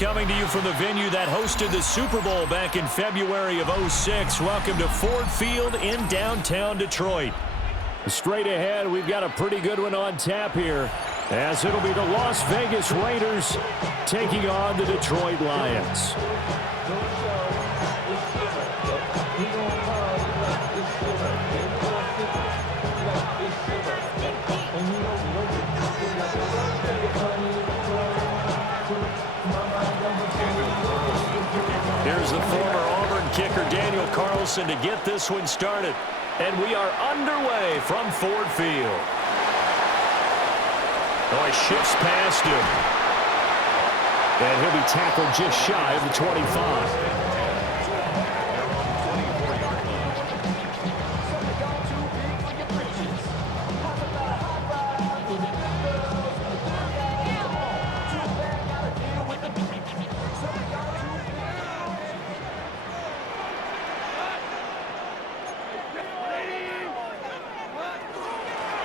coming to you from the venue that hosted the Super Bowl back in February of '06. Welcome to Ford Field in downtown Detroit. Straight ahead, we've got a pretty good one on tap here, as it'll be the Las Vegas Raiders taking on the Detroit Lions. Here's the former Auburn kicker Daniel Carlson to get this one started. And we are underway from Ford Field. Oh, he shifts past him. And he'll be tackled just shy of the 25.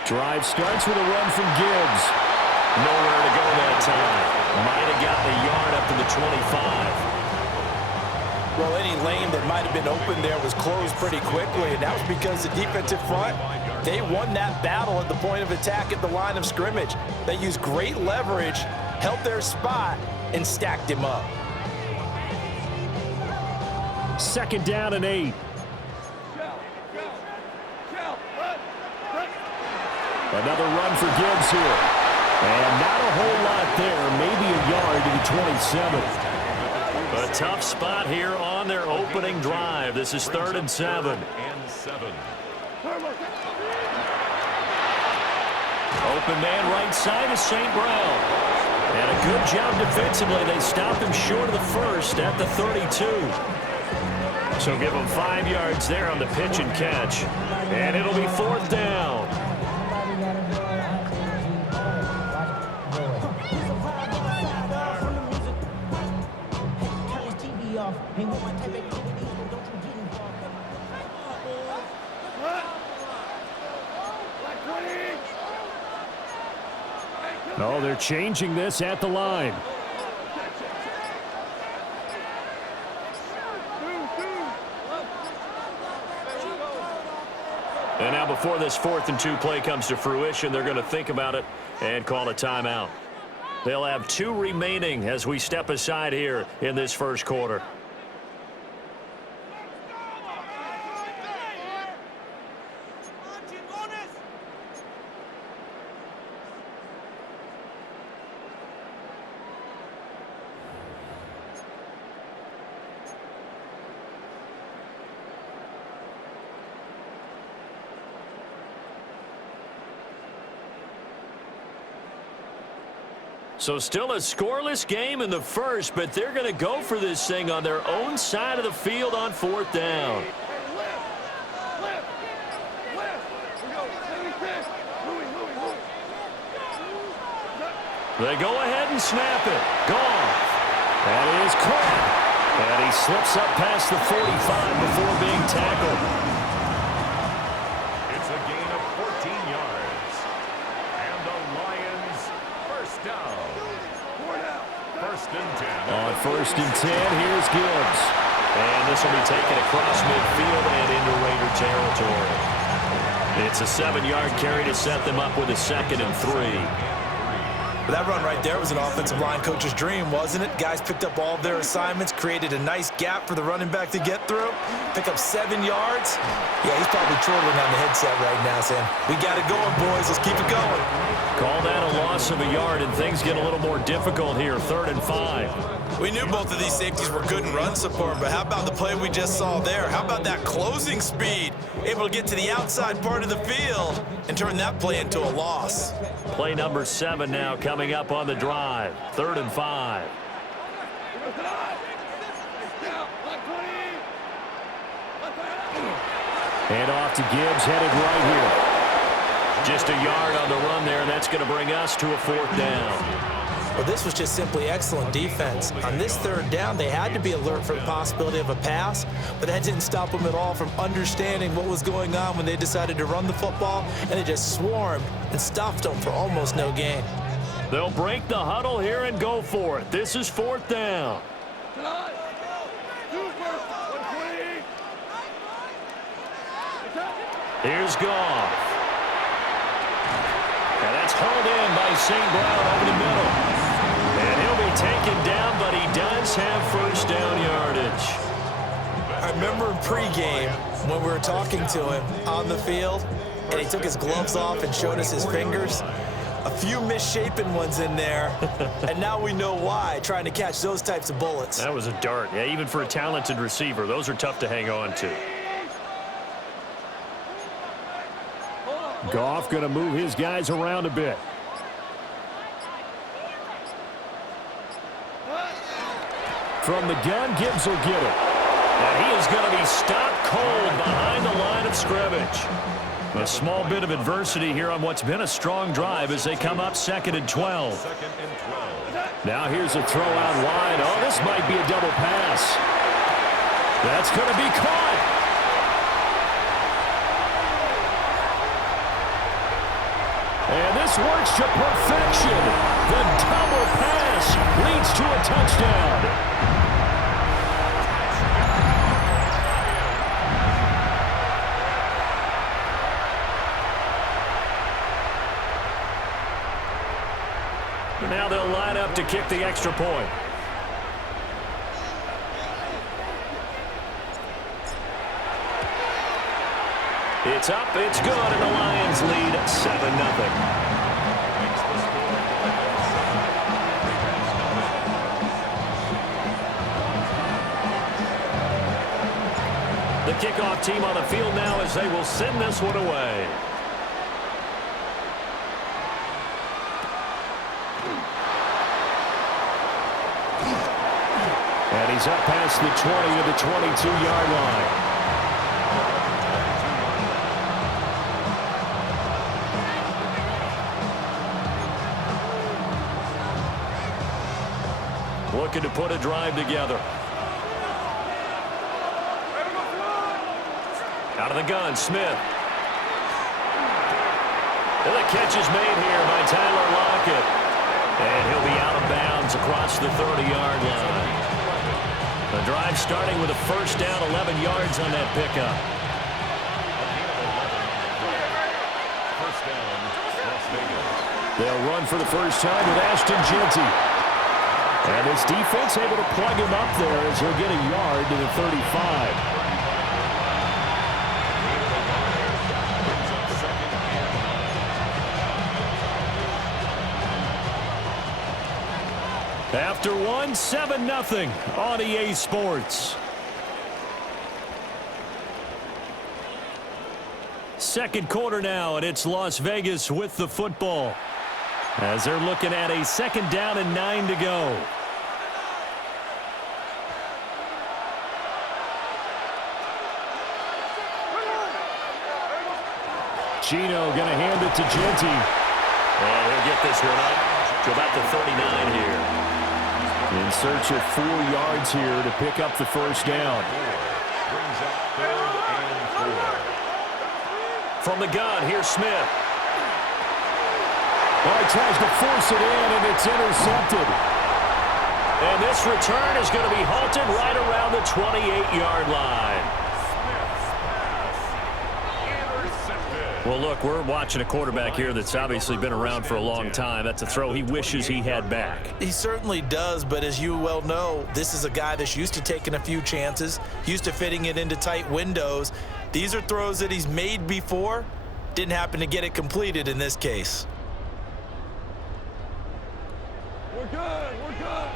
Drive starts with a run from Gibbs. Nowhere to go that time. Might have gotten a yard up to the 25. Well, any lane that might have been open there was closed pretty quickly, and that was because the defensive front, they won that battle at the point of attack at the line of scrimmage. They used great leverage, held their spot, and stacked him up. 2nd down and 8. Another run for Gibbs here. And not a whole lot there. Maybe a yard to the 27. A tough spot here on their opening drive. This is 3rd and 7. Open man right side is St. Brown. And a good job defensively. They stop him short of the first at the 32. So give him 5 yards there on the pitch and catch. And it'll be 4th down. Oh, they're changing this at the line. And now before this 4th and 2 play comes to fruition, they're going to think about it and call a timeout. They'll have 2 remaining as we step aside here in this first quarter. So still a scoreless game in the first, but they're going to go for this thing on their own side of the field on 4th down. They go ahead and snap it. Goff. That is caught. And he slips up past the 45 before being tackled. It's a gain of 14 yards. And the Lions first down. 1st and 10. On 1st and 10, here's Gibbs. And this will be taken across midfield and into Raider territory. It's a 7-yard carry to set them up with a 2nd and 3. That run right there was an offensive line coach's dream, wasn't it? Guys picked up all of their assignments, created a nice gap for the running back to get through, pick up 7 yards. Yeah, he's probably chortling on the headset right now saying, we got it going, boys. Let's keep it going. Call that a loss of a yard, and things get a little more difficult here, 3rd and 5. We knew both of these safeties were good in run support, but how about the play we just saw there? How about that closing speed? Able to get to the outside part of the field and turn that play into a loss. Play number 7 now coming up on the drive, 3rd and 5. Hand off to Gibbs, headed right here. Just a yard on the run there, and that's going to bring us to a 4th down. Well, this was just simply excellent defense. On this 3rd down, they had to be alert for the possibility of a pass, but that didn't stop them at all from understanding what was going on when they decided to run the football, and they just swarmed and stuffed them for almost no gain. They'll break the huddle here and go for it. This is 4th down. Here's Goff. And that's hauled in by St. Brown over the middle. And he'll be taken down, but he does have first down yardage. I remember in pregame when we were talking to him on the field, and he took his gloves off and showed us his fingers. A few misshapen ones in there, and now we know why, trying to catch those types of bullets. That was a dart. Yeah, even for a talented receiver, those are tough to hang on to. Goff going to move his guys around a bit. From the gun, Gibbs will get it. And he is going to be stopped cold behind the line of scrimmage. A small bit of adversity here on what's been a strong drive as they come up 2nd and 12. Now here's a throw out wide. Oh, this might be a double pass. That's going to be caught. And this works to perfection. The double pass leads to a touchdown. Now they'll line up to kick the extra point. It's up, it's good, and the Lions lead 7-0. The kickoff team on the field now as they will send this one away. And he's up past the 20 to the 22-yard line. Looking to put a drive together. Out of the gun, Smith. And the catch is made here by Tyler Lockett. And he'll be out of bounds across the 30-yard line. The drive starting with a first down, 11 yards on that pickup. They'll run for the first time with Ashton Jeanty. And this defense able to plug him up there as he'll get a yard to the 35. After one, 7-0 on EA Sports. Second quarter now, and it's Las Vegas with the football as they're looking at a 2nd down and 9 to go. Chino going to hand it to Jeanty. And he'll get this one up to about the 39 here. In search of 4 yards here to pick up the first down. From the gun, here's Smith. Well, he tries to force it in, and it's intercepted. And this return is going to be halted right around the 28-yard line. Well, look, we're watching a quarterback here that's obviously been around for a long time. That's a throw he wishes he had back. He certainly does, but as you well know, this is a guy that's used to taking a few chances, used to fitting it into tight windows. These are throws that he's made before. Didn't happen to get it completed in this case. We're good. We're good.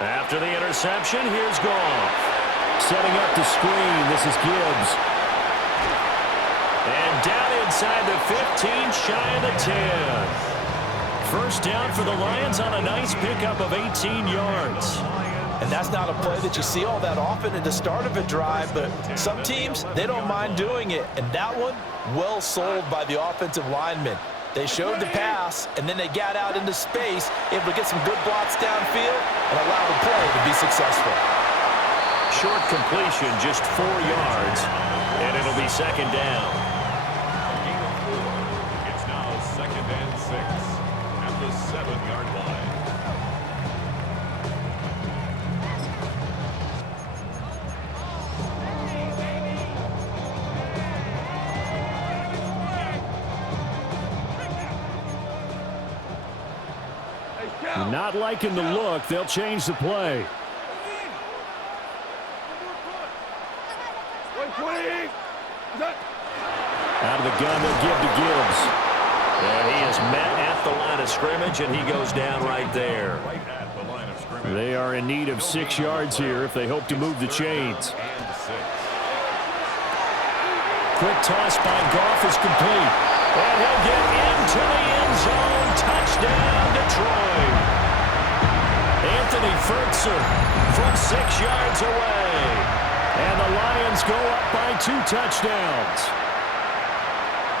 After the interception, here's Goff. Setting up the screen, this is Gibbs. And down inside the 15, shy of the 10. First down for the Lions on a nice pickup of 18 yards. And that's not a play that you see all that often at the start of a drive, but some teams, they don't mind doing it. And that one, well sold by the offensive lineman. They showed the pass, and then they got out into space, able to get some good blocks downfield and allow the play to be successful. Short completion, just 4 yards, and it'll be second down. Gain of 4. It's now 2nd and 6 at the 7-yard line. Not liking the look. They'll change the play. Out of the gun, they'll give to Gibbs. And he is met at the line of scrimmage, and he goes down right there. Right at the line of scrimmage. They are in need of 6 yards here if they hope to move the chains. And 6. Quick toss by Goff is complete. And he'll get into the end zone. Touchdown, Detroit. Anthony Fertzer from 6 yards away. And the Lions go up by 2 touchdowns.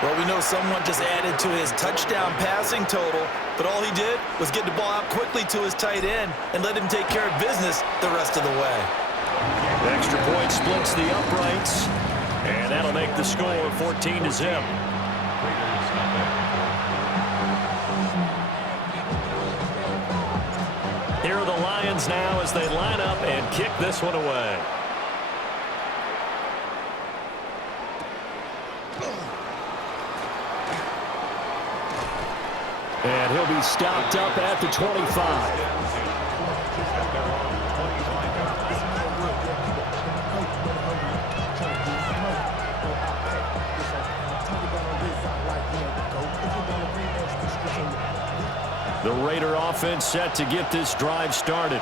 Well, we know someone just added to his touchdown passing total, but all he did was get the ball out quickly to his tight end and let him take care of business the rest of the way. The extra point splits the uprights, and that'll make the score 14-0. Here are the Lions now as they line up and kick this one away. And he'll be stopped up at the 25. The Raider offense set to get this drive started.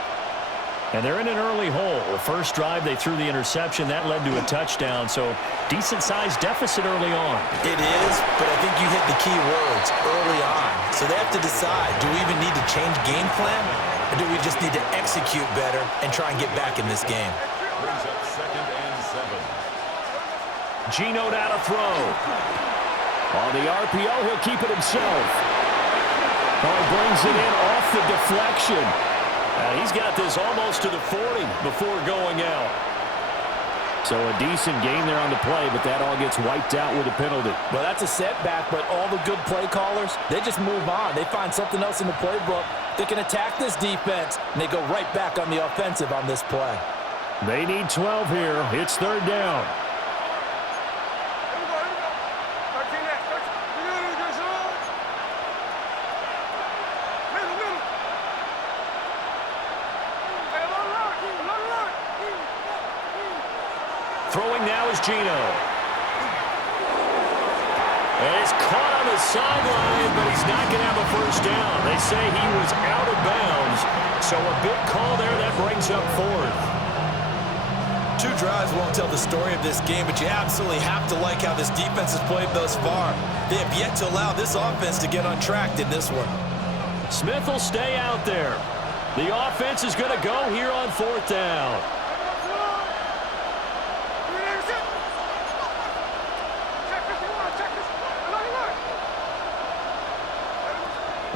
And they're in an early hole. The first drive, they threw the interception. That led to a touchdown, so decent-sized deficit early on. It is, but I think you hit the key words, early on. So they have to decide, do we even need to change game plan, or do we just need to execute better and try and get back in this game? Brings up 2nd and 7. Geno now to throw. On the RPO, he'll keep it himself. Oh, brings it in off the deflection. He's got this almost to the 40 before going out. So a decent game there on the play, but that all gets wiped out with a penalty. Well, that's a setback, but all the good play callers, they just move on. They find something else in the playbook. They can attack this defense, and they go right back on the offensive on this play. They need 12 here. It's 3rd down. Throwing now is Geno. And it's caught on the sideline, but he's not going to have a first down. They say he was out of bounds. So a big call there that brings up 4th. 2 drives won't tell the story of this game, but you absolutely have to like how this defense has played thus far. They have yet to allow this offense to get on track in this one. Smith will stay out there. The offense is going to go here on 4th down.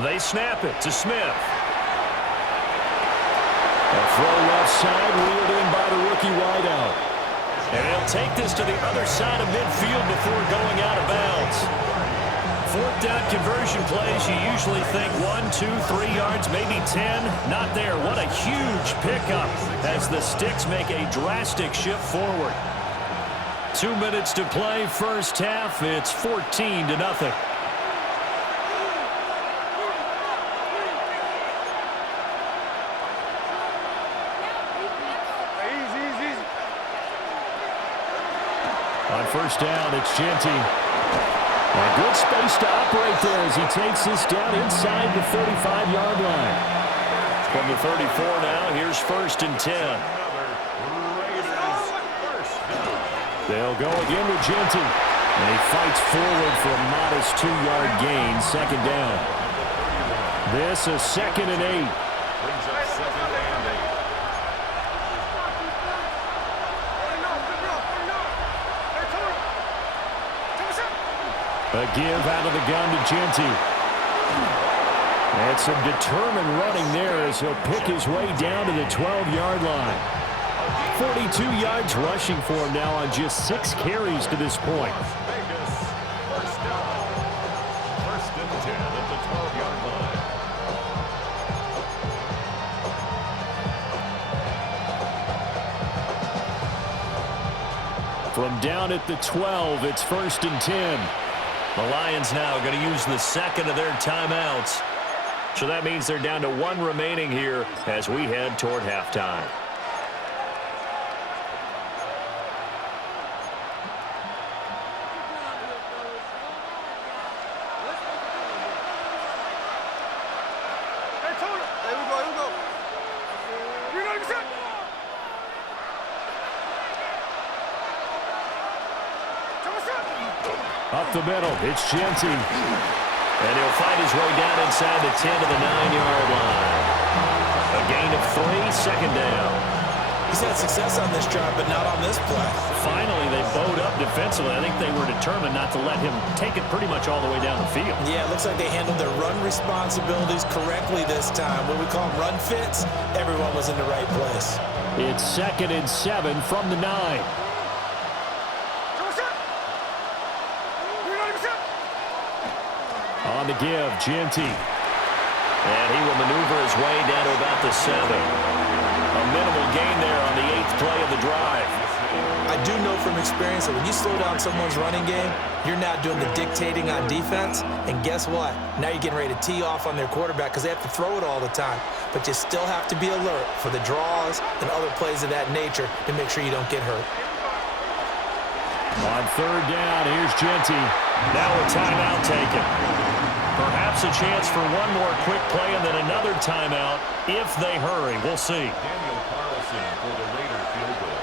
They snap it to Smith. A throw left side, wheeled in by the rookie wideout. And he'll take this to the other side of midfield before going out of bounds. 4th down conversion plays, you usually think 1, 2, 3 yards, maybe 10. Not there. What a huge pickup as the Sticks make a drastic shift forward. 2 minutes to play, first half. It's 14-0. On first down, it's Genty. A good space to operate there as he takes this down inside the 35-yard line. From the 34 now, here's 1st and 10. They'll go again with Genty. And he fights forward for a modest 2-yard gain, 2nd down. This is 2nd and 8. Brings up 2nd and 8. A give out of the gun to Genty. And some determined running there as he'll pick his way down to the 12-yard line. 42 yards rushing for him now on just 6 carries to this point. Vegas, first down. First and 10 at the 12-yard line. From down at the 12, it's first and 10. The Lions now going to use the second of their timeouts. So that means they're down to 1 remaining here as we head toward halftime. Up the middle, it's Genty. And he'll fight his way down inside the 10 to the 9-yard line. A gain of 3, second down. He's had success on this drive, but not on this play. Finally, they bowed up defensively. I think they were determined not to let him take it pretty much all the way down the field. Yeah, it looks like they handled their run responsibilities correctly this time. What we call them run fits, everyone was in the right place. It's 2nd and 7 from the 9. On the give, Genty. And he will maneuver his way down to about the 7. A minimal gain there on the 8th play of the drive. I do know from experience that when you slow down someone's running game, you're now doing the dictating on defense. And guess what? Now you're getting ready to tee off on their quarterback because they have to throw it all the time. But you still have to be alert for the draws and other plays of that nature to make sure you don't get hurt. On 3rd down, here's Genty. Now a timeout taken. Perhaps a chance for one more quick play and then another timeout if they hurry. We'll see. Daniel Carlson for the Raider field goal.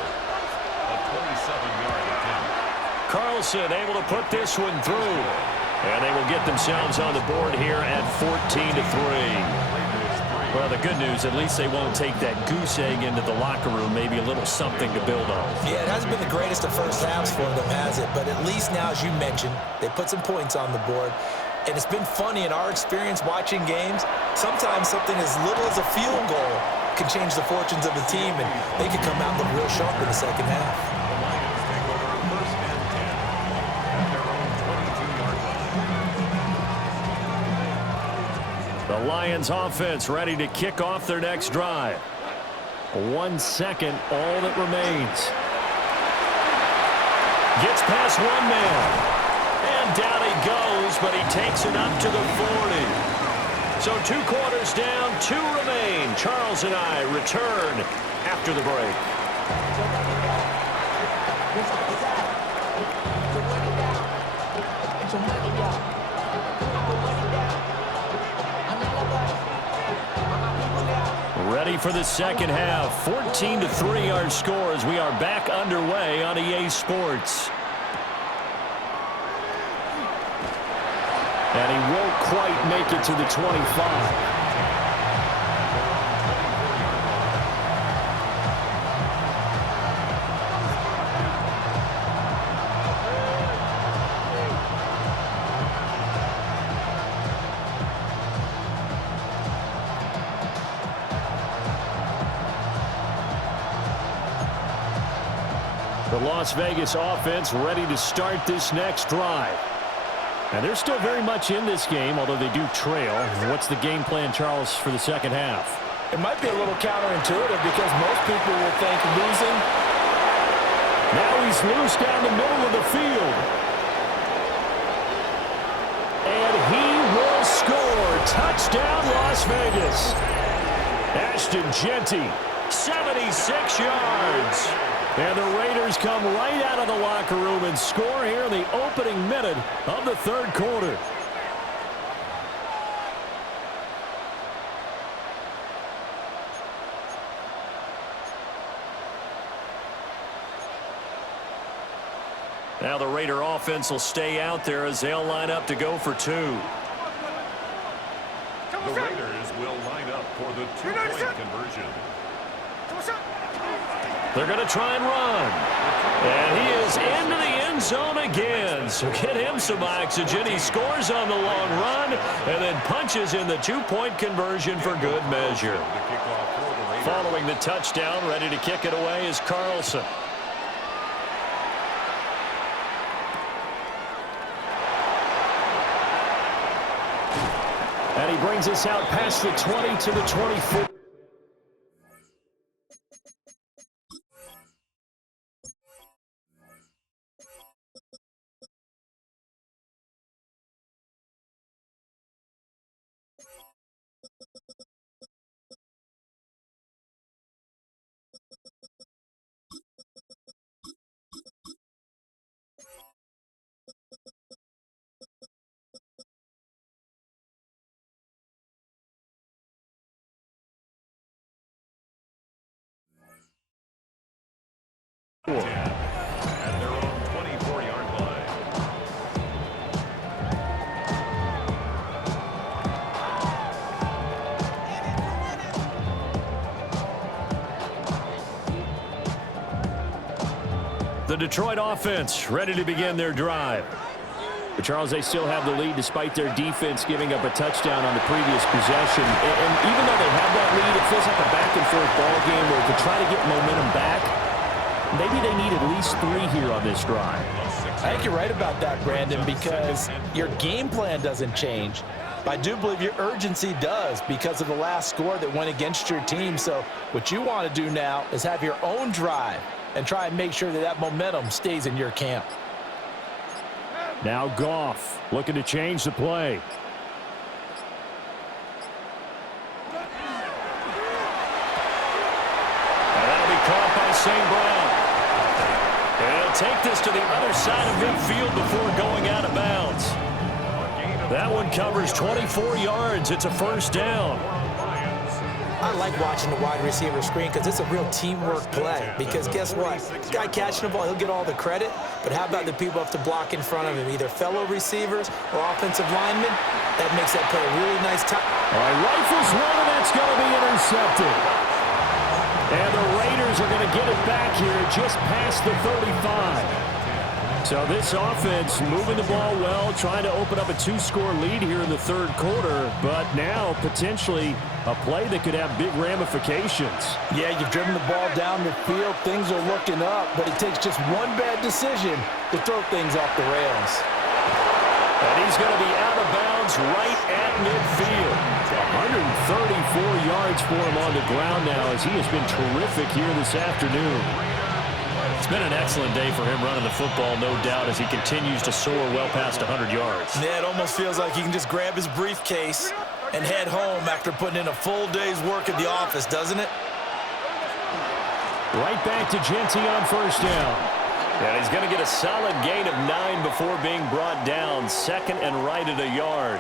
A 27-yard attempt. Carlson able to put this one through. And they will get themselves on the board here at 14-3. Well, the good news, at least they won't take that goose egg into the locker room. Maybe a little something to build on. Yeah, it hasn't been the greatest of first halves for them, has it? But at least now, as you mentioned, they put some points on the board. And it's been funny in our experience watching games. Sometimes something as little as a field goal can change the fortunes of the team, and they could come out and look real sharp in the second half. The Lions take over first and 10 at their own 22-yard line. The Lions offense ready to kick off their next drive. 1 second, all that remains. Gets past one man. And down he goes, but he takes it up to the 40. So 2 quarters down, 2 remain. Charles and I return after the break. Ready for the second half. 14-3 our score as we are back underway on EA Sports. And he won't quite make it to the 25. The Las Vegas offense ready to start this next drive. And they're still very much in this game, although they do trail. What's the game plan, Charles, for the second half? It might be a little counterintuitive because most people will think losing. Now he's loose down the middle of the field. And he will score. Touchdown, Las Vegas. Ashton Genty, 76 yards. And the Raiders come right out of the locker room and score here in the opening minute of the third quarter. Now the Raider offense will stay out there as they'll line up to go for 2. The Raiders will line up for the 2-point conversion. They're going to try and run. And he is into the end zone again. So get him some oxygen. He scores on the long run and then punches in the two-point conversion for good measure. Following the touchdown, ready to kick it away is Carlson. And he brings us out past the 20 to the 24. At their own 24-yard line. The Detroit offense ready to begin their drive. But Charles, they still have the lead despite their defense giving up a touchdown on the previous possession. And even though they have that lead, it feels like a back-and-forth ball game where to try to get momentum back, maybe they need at least 3 here on this drive. I think you're right about that, Brandon, because your game plan doesn't change. But I do believe your urgency does because of the last score that went against your team. So what you want to do now is have your own drive and try and make sure that that momentum stays in your camp. Now Goff looking to change the play. And that'll be caught by St. Brown. And he'll take this to the other side of midfield before going out of bounds. That one covers 24 yards. It's a first down. I like watching the wide receiver screen because it's a real teamwork play. Because guess what? The guy catching the ball, he'll get all the credit. But how about the people have to block in front of him, either fellow receivers or offensive linemen? That makes that play a really nice time. All right, rifles one, and that's going to be intercepted. And the Raiders are going to get it back here just past the 35. So this offense moving the ball well, trying to open up a 2-score lead here in the third quarter, but now potentially a play that could have big ramifications. Yeah, you've driven the ball down the field. Things are looking up, but it takes just one bad decision to throw things off the rails. And he's going to be out of bounds right at midfield. 134 yards for him on the ground now as he has been terrific here this afternoon. It's been an excellent day for him running the football, no doubt, as he continues to soar well past 100 yards. Yeah, it almost feels like he can just grab his briefcase and head home after putting in a full day's work at the office, doesn't it? Right back to Genty on first down. And he's going to get a solid gain of 9 before being brought down. Second and right at a yard.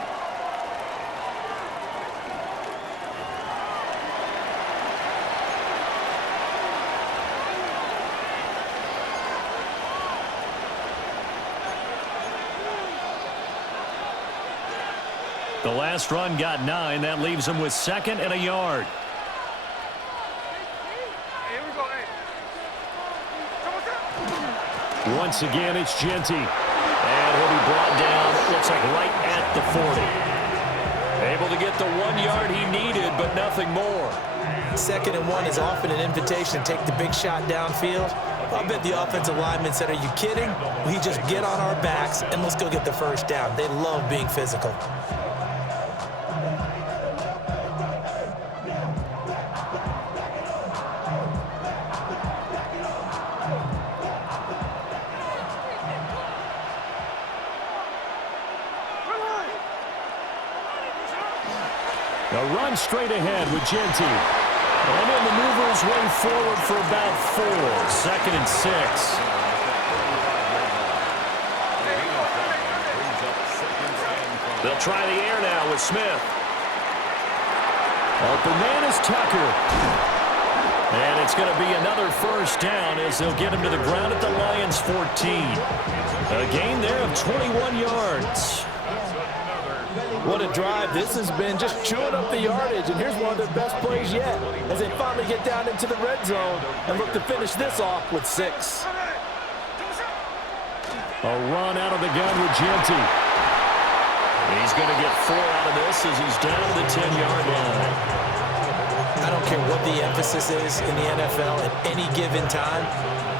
The last run got 9. That leaves him with second and a yard. Once again, it's Genty. And he'll be brought down, it looks like right at the 40. Able to get the 1 yard he needed, but nothing more. Second and 1 is often an invitation to take the big shot downfield. I bet the offensive lineman said, are you kidding? We just get on our backs and let's go get the first down. They love being physical. A run straight ahead with Genty. And he'll maneuver his way forward for about 4. Second and 6. They'll try the air now with Smith. Open man is Tucker. And it's going to be another first down as they'll get him to the ground at the Lions' 14. A gain there of 21 yards. What a drive. This has been just chewing up the yardage, and here's one of their best plays yet as they finally get down into the red zone and look to finish this off with 6. A run out of the gun with Genty. He's going to get 4 out of this as he's down to the 10-yard line. I don't care what the emphasis is in the NFL at any given time.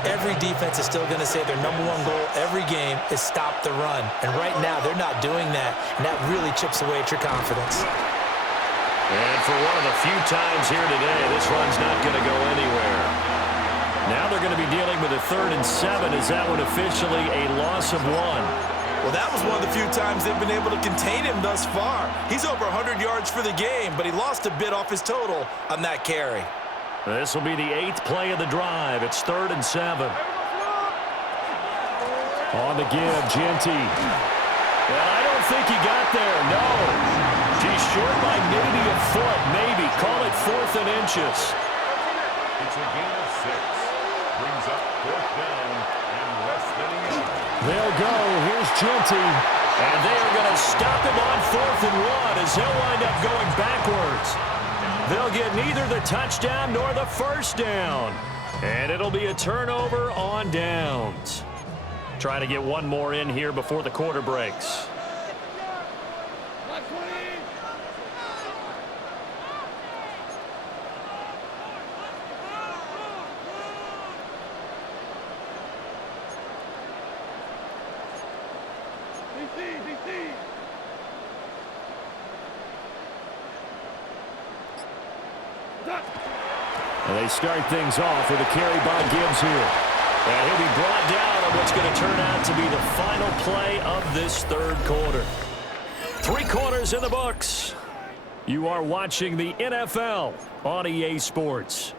Every defense is still going to say their #1 goal every game is stop the run. And right now, they're not doing that, and that really chips away at your confidence. And for one of the few times here today, this run's not going to go anywhere. Now they're going to be dealing with a 3rd and 7. Is that one officially a loss of 1? Well, that was one of the few times they've been able to contain him thus far. He's over 100 yards for the game, but he lost a bit off his total on that carry. This will be the 8th play of the drive. It's 3rd and 7. On the give, Genty. And I don't think he got there, no. He's short by maybe a foot, maybe. Call it 4th and inches. It's a gain of 6. Brings up 4th down and less than a yard. They'll go. Here's Genty. And they are going to stop him on 4th and 1 as he'll wind up going backwards. They'll get neither the touchdown nor the first down. And it'll be a turnover on downs. Trying to get one more in here before the quarter breaks. And they start things off with a carry by Gibbs here. And he'll be brought down on what's going to turn out to be the final play of this 3rd quarter. 3 quarters in the books. You are watching the NFL on EA Sports.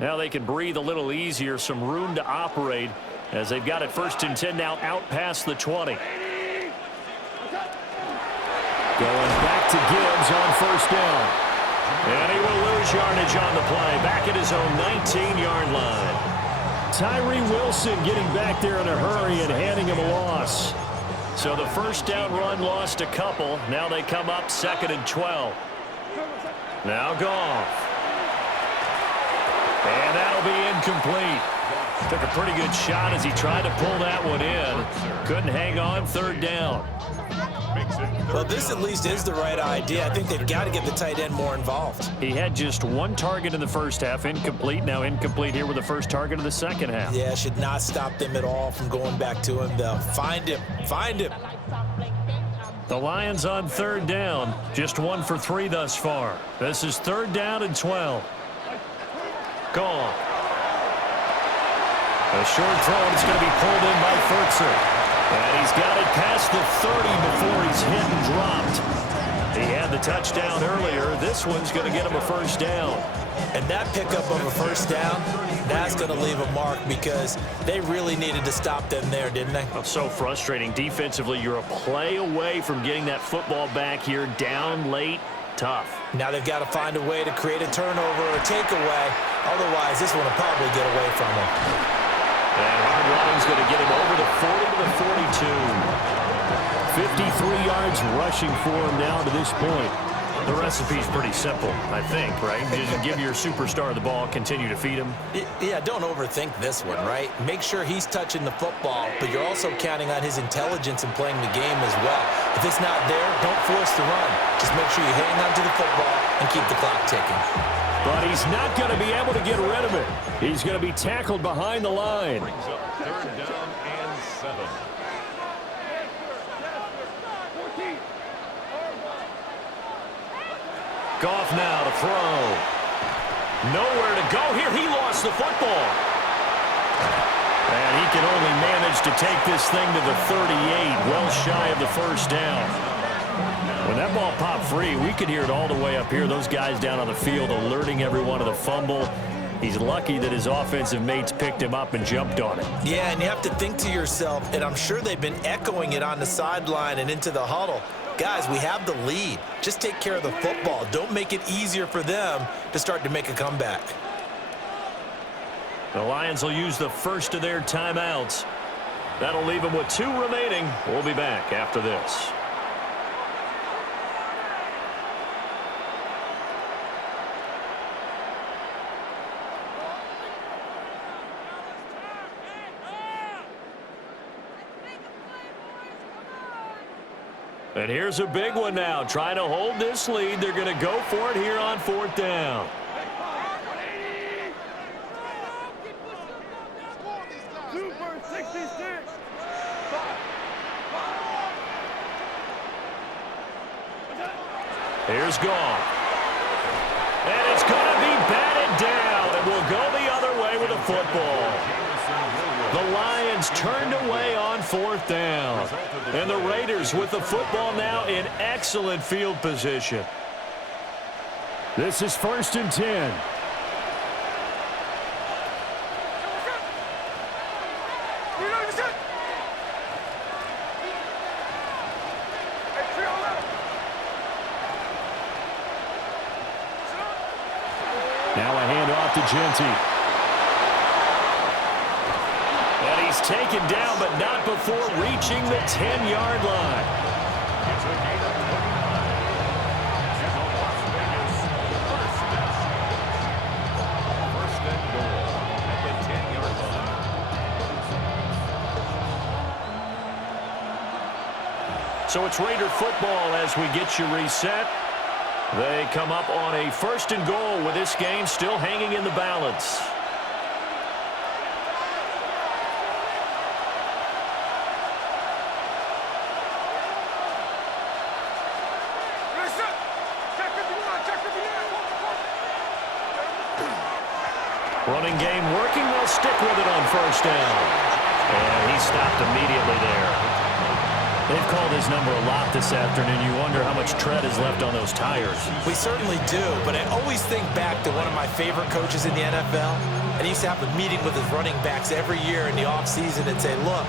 Now they can breathe a little easier, some room to operate as they've got it 1st and 10 now out past the 20. Going back to Gibbs on 1st down. And he will lose yardage on the play, back at his own 19-yard line. Tyree Wilson getting back there in a hurry and handing him a loss. So the 1st down run lost a couple. Now they come up 2nd and 12. Now Goff. And that'll be incomplete. Took a pretty good shot as he tried to pull that one in. Couldn't hang on 3rd down. Well, this at least is the right idea. I think they've got to get the tight end more involved. He had just 1 target in the first half, incomplete. Now incomplete here with the first target of the second half. Yeah, should not stop them at all from going back to him, though. Find him. Find him. The Lions on 3rd down. Just 1 for 3 thus far. This is 3rd down and 12. Gone. A short throw, and it's going to be pulled in by Furtzer. And he's got it past the 30 before he's hit and dropped. He had the touchdown earlier. This one's going to get him a 1st down. And that pickup of a 1st down, that's going to leave a mark because they really needed to stop them there, didn't they? It's so frustrating. Defensively, you're a play away from getting that football back here down late. Tough. Now they've got to find a way to create a turnover or takeaway. Otherwise, this one will probably get away from them. And hard running's going to get him over the 40 to the 42. 53 yards rushing for him now to this point. The recipe's pretty simple, I think, right? Just give your superstar the ball, continue to feed him. Yeah, don't overthink this one, right? Make sure he's touching the football, but you're also counting on his intelligence in playing the game as well. If it's not there, don't force the run. Just make sure you hang on to the football and keep the clock ticking. But he's not going to be able to get rid of it. He's going to be tackled behind the line. Brings up 3rd down and 7. Goff now to throw. Nowhere to go here. He lost the football. And he can only manage to take this thing to the 38, well shy of the 1st down. When that ball popped free, we could hear it all the way up here. Those guys down on the field alerting everyone of the fumble. He's lucky that his offensive mates picked him up and jumped on it. Yeah, and you have to think to yourself, and I'm sure they've been echoing it on the sideline and into the huddle. Guys, we have the lead. Just take care of the football. Don't make it easier for them to start to make a comeback. The Lions will use the first of their timeouts. That'll leave them with 2 remaining. We'll be back after this. And here's a big one now. Trying to hold this lead. They're going to go for it here on 4th down. Super 66. Here's Goff. And it's going to be batted down. And we'll go the other way with the football. The Lions turned away on 4th down. And the Raiders with the football now in excellent field position. This is 1st and 10. Now a handoff to Genty. And he's taken down, but not before reaching the 10-yard line. It's a gain of 29. And the Las Vegas first down. First and goal at the 10-yard line. So it's Raider football as we get you reset. They come up on a 1st and goal with this game still hanging in the balance. Running game working. They'll stick with it on 1st down. And he stopped immediately there. They've called his number a lot this afternoon. You wonder how much tread is left on those tires. We certainly do, but I always think back to one of my favorite coaches in the NFL. And he used to have a meeting with his running backs every year in the offseason and say, look,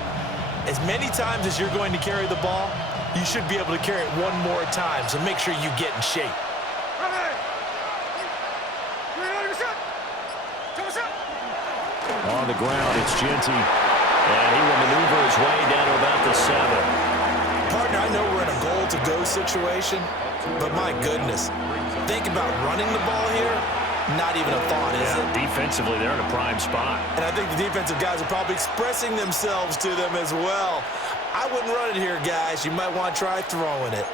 as many times as you're going to carry the ball, you should be able to carry it one more time, so make sure you get in shape. On the ground, it's Genty. And he will maneuver his way down to about the 7. Partner, I know we're in a goal-to-go situation, but my goodness, think about running the ball here, not even a thought, is it? Defensively, they're in a prime spot. And I think the defensive guys are probably expressing themselves to them as well. I wouldn't run it here, guys. You might want to try throwing it.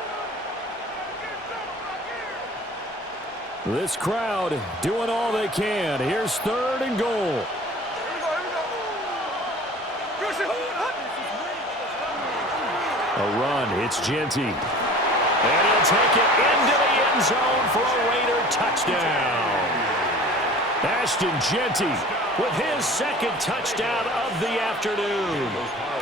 This crowd doing all they can. Here's 3rd and goal. A run, it's Genty. And he'll take it into the end zone for a Raider touchdown. Ashton Genty With his 2nd touchdown of the afternoon.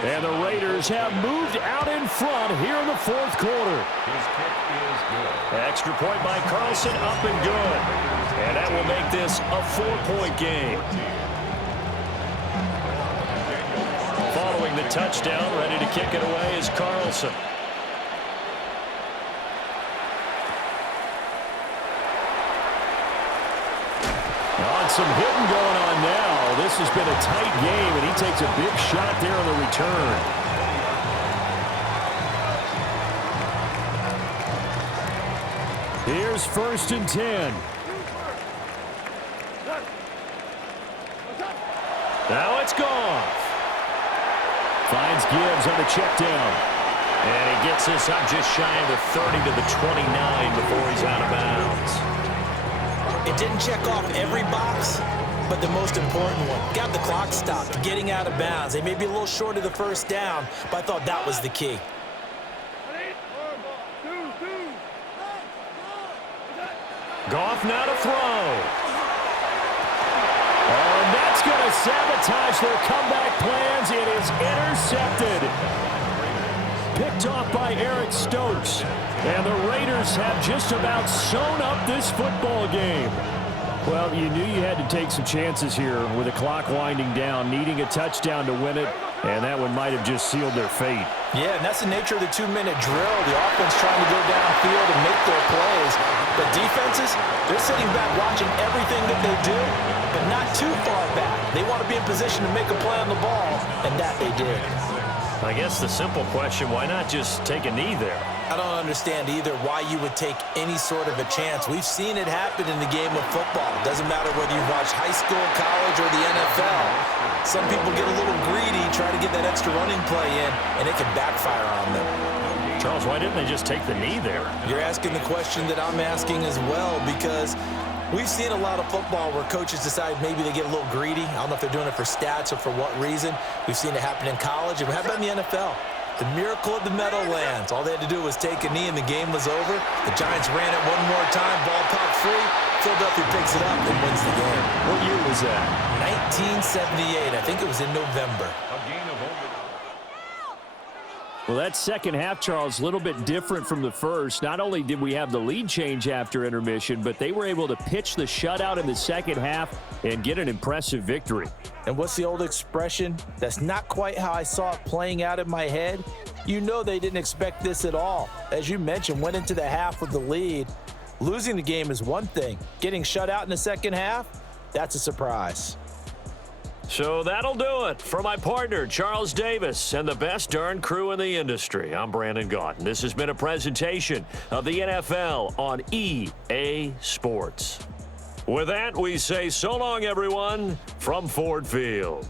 And the Raiders have moved out in front here in the 4th quarter. His kick is good. Extra point by Carlson, up and good. And that will make this a 4-point game. Following the touchdown, ready to kick it away is Carlson. Some hitting going on now. This has been a tight game, and he takes a big shot there on the return. Here's 1st and 10. Now it's gone. Finds Gibbs on the check down. And he gets this up just shy of the 30 to the 29 before he's out of bounds. It didn't check off every box, but the most important one. Got the clock stopped, getting out of bounds. They may be a little short of the 1st down, but I thought that was the key. Goff now to throw. Oh, and that's going to sabotage their comeback plans. It is intercepted. Picked off by Eric Stokes. And the Raiders have just about sewn up this football game. Well, you knew you had to take some chances here with the clock winding down, needing a touchdown to win it, and that one might have just sealed their fate. Yeah, and that's the nature of the 2-minute drill. The offense trying to go downfield and make their plays. But defenses, they're sitting back watching everything that they do, but not too far back. They want to be in position to make a play on the ball, and that they did. I guess the simple question, why not just take a knee there? I don't understand either why you would take any sort of a chance. We've seen it happen in the game of football. It doesn't matter whether you watch high school, college, or the NFL. Some people get a little greedy, try to get that extra running play in, and it can backfire on them. Charles, why didn't they just take the knee there? You're asking the question that I'm asking as well, because we've seen a lot of football where coaches decide maybe they get a little greedy. I don't know if they're doing it for stats or for what reason. We've seen it happen in college. And how about in the NFL? The miracle of the Meadowlands. All they had to do was take a knee and the game was over. The Giants ran it one more time, ball popped free. Philadelphia picks it up and wins the game. What year was that? 1978. I think it was in November. A gain of only. Well, that second half, Charles, a little bit different from the first. Not only did we have the lead change after intermission, but they were able to pitch the shutout in the second half and get an impressive victory. And what's the old expression? That's not quite how I saw it playing out in my head. You know they didn't expect this at all. As you mentioned, went into the half with the lead. Losing the game is one thing. Getting shut out in the second half, that's a surprise. So that'll do it. For my partner, Charles Davis, and the best darn crew in the industry, I'm Brandon Gaudin. This has been a presentation of the NFL on EA Sports. With that, we say so long, everyone, from Ford Field.